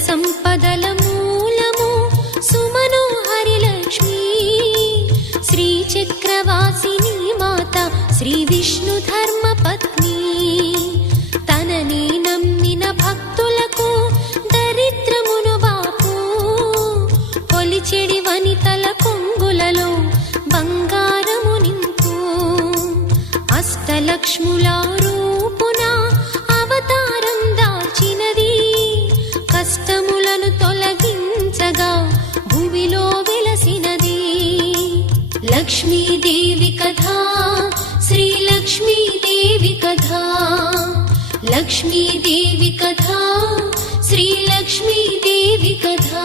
సంపదల మూలము సుమనోహరి లక్ష్మీ శ్రీ చక్రవాసిని మాత శ్రీ విష్ణు ధర్మ పత్ని తనని నమ్మిన భక్తులకు దరిద్రమును బాపు కొలిచెడి వనితల కొంగులలో బంగారము నింపు అష్టలక్ష్ముల రూపున అవతారం దాల్చినది కష్టములను తొలగించగా భూమిలో వెలసినది లక్ష్మీదేవి కథా శ్రీ లక్ష్మీదేవి కథా లక్ష్మీదేవి కథా శ్రీ లక్ష్మీదేవి కథా